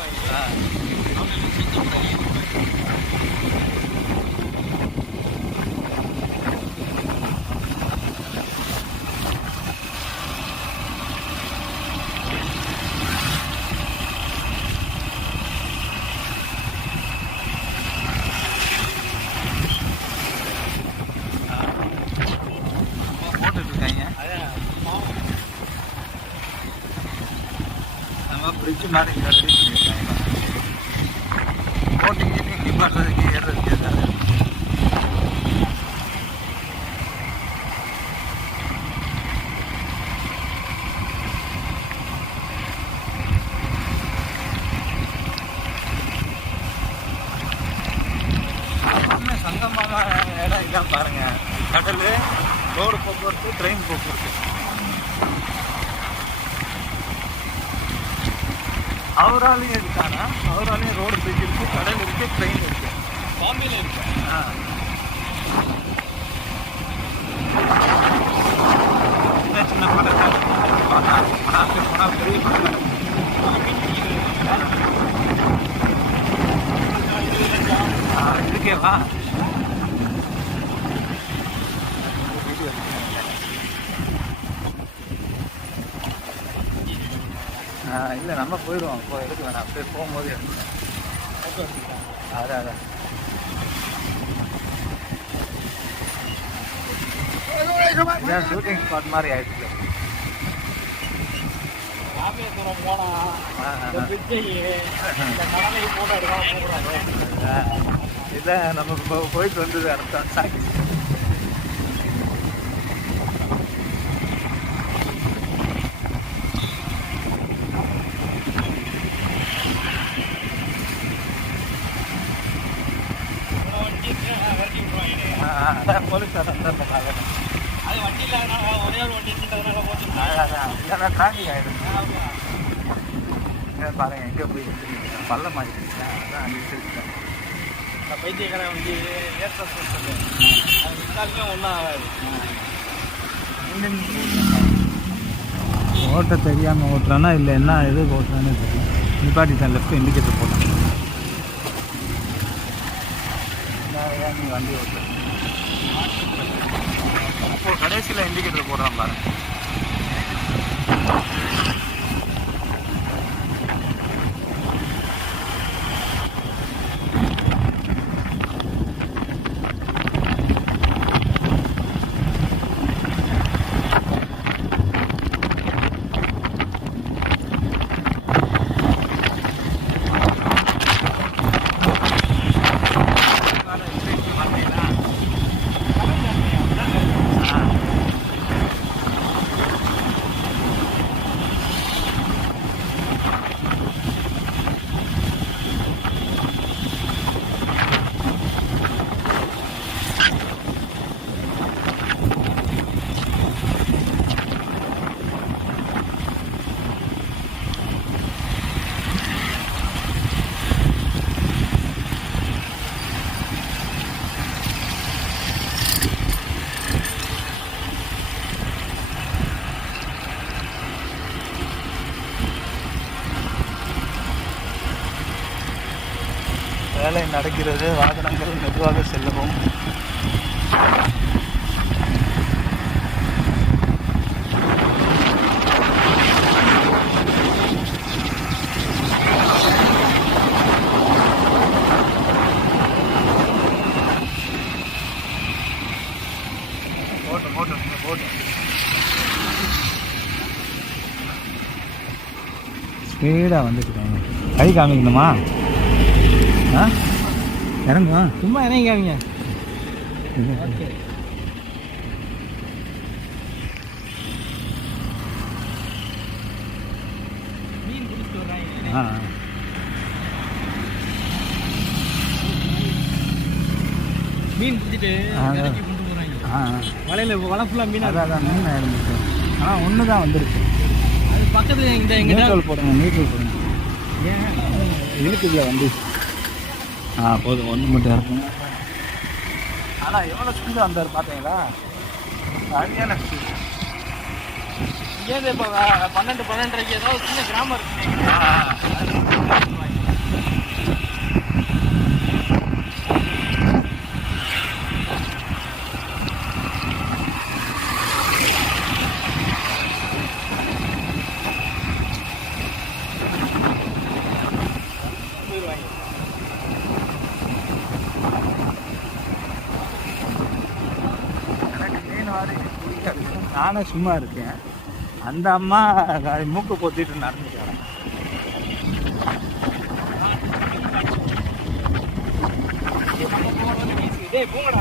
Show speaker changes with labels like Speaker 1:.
Speaker 1: மாதிரி இங்கே ரெடி பண்ணியிருக்காங்க போட்டிங் கீட்டிங் நிப்பாட்டுறதுக்கு ஏறதுக்கு ஏதாவது சொந்தமான இடம் இதான் பாருங்க கடல் ரோடு போக்குவரத்து ட்ரெயின் போக்குவரத்து அவராலையும் இருக்கானா? அவராலையும் ரோடு பிரிட்ஜ் இருக்கு. கடல் இருக்கு ட்ரெயின் இருக்கு.
Speaker 2: பாம்பேல இருக்கு.
Speaker 1: ஆ. சின்ன சின்ன படத்தை பார்த்தா மனாசு போனா பெரிய படம் இருக்கே வா இல்லை நம்ம போயிடுவோம். இப்போ எடுக்க வேணாம். அப்படியே போகும்போது எடுக்கலாம் அதான் அதான். இதான் ஷூட்டிங் ஸ்பாட் மாதிரி ஆயிடுச்சு.
Speaker 2: ராமேஸ்வரம் போனா போட்டோ.
Speaker 1: இதான் நம்ம போயிட்டு வந்தது அர்த்தம். சாக்கி
Speaker 2: வண்டி விரட்டி விட்டுருவாங்க
Speaker 1: ஆ, ஆ, அதான் போலீஸ்
Speaker 2: அது வண்டி இல்லாதனால ஒரே ஒரு வண்டி இருந்ததுனால போட்டு
Speaker 1: டிராஃபிக் ஆகிடும் பாருங்க எங்கே போய் பள்ளம் மாதிரி அதான் அங்கே வச்சிருக்கேன்
Speaker 2: வண்டி ஏற்ற அது விட்டாலுமே ஒன்றும் ஆகாது
Speaker 1: ஓட்ட தெரியாமல் ஓட்டுறானா இல்லை என்ன எது ஓட்டுறானே தெரியல தான் லெஃப்ட் இண்டிகேட்டர் போட்டேன். வண்டி ஓட்டுறேன் இப்போ கடைசியில் இண்டிகேட்டர் போடுறான் பாரு வேலை நடக்கிறது வாகனங்கள் மெதுவாக செல்லவும். போட்டு போட்டு போட்டு ஸ்பீடாக வந்துட்டு கை காமிக்கணுமா? ஆ? இறங்குவா
Speaker 2: சும்மா இறங்கிக்காதீங்க.
Speaker 1: ஆ
Speaker 2: மீன் பிடிச்சிட்டு கொண்டு வலையில வலை ஃபுல்லா மீன்
Speaker 1: அதான் மீன் இருந்துச்சு ஆனால் ஒன்று தான் வந்துருக்கு
Speaker 2: அது பக்கத்துல இந்த எங்கிட்ட
Speaker 1: நியூட்ரல் போடுங்க போடுங்க
Speaker 2: ஏன்?
Speaker 1: இருக்குதுல வண்டி. ஆ போதும். ஒன்று மட்டும் இருக்குங்க ஆனால் எவ்வளோ ஸ்பீடு வந்தார் பார்த்தீங்களா? சரியான ஸ்பீடு
Speaker 2: இங்கேருந்து இப்போ பன்னெண்டு பன்னெண்டரைக்கு ஏதாவது சின்ன கிராமம் இருக்கு
Speaker 1: நானும் சும்மா இருக்கேன். அந்த அம்மா மூக்கு பொத்திட்டு நடந்துக்கிறேன்
Speaker 2: இதே பூங்கடா.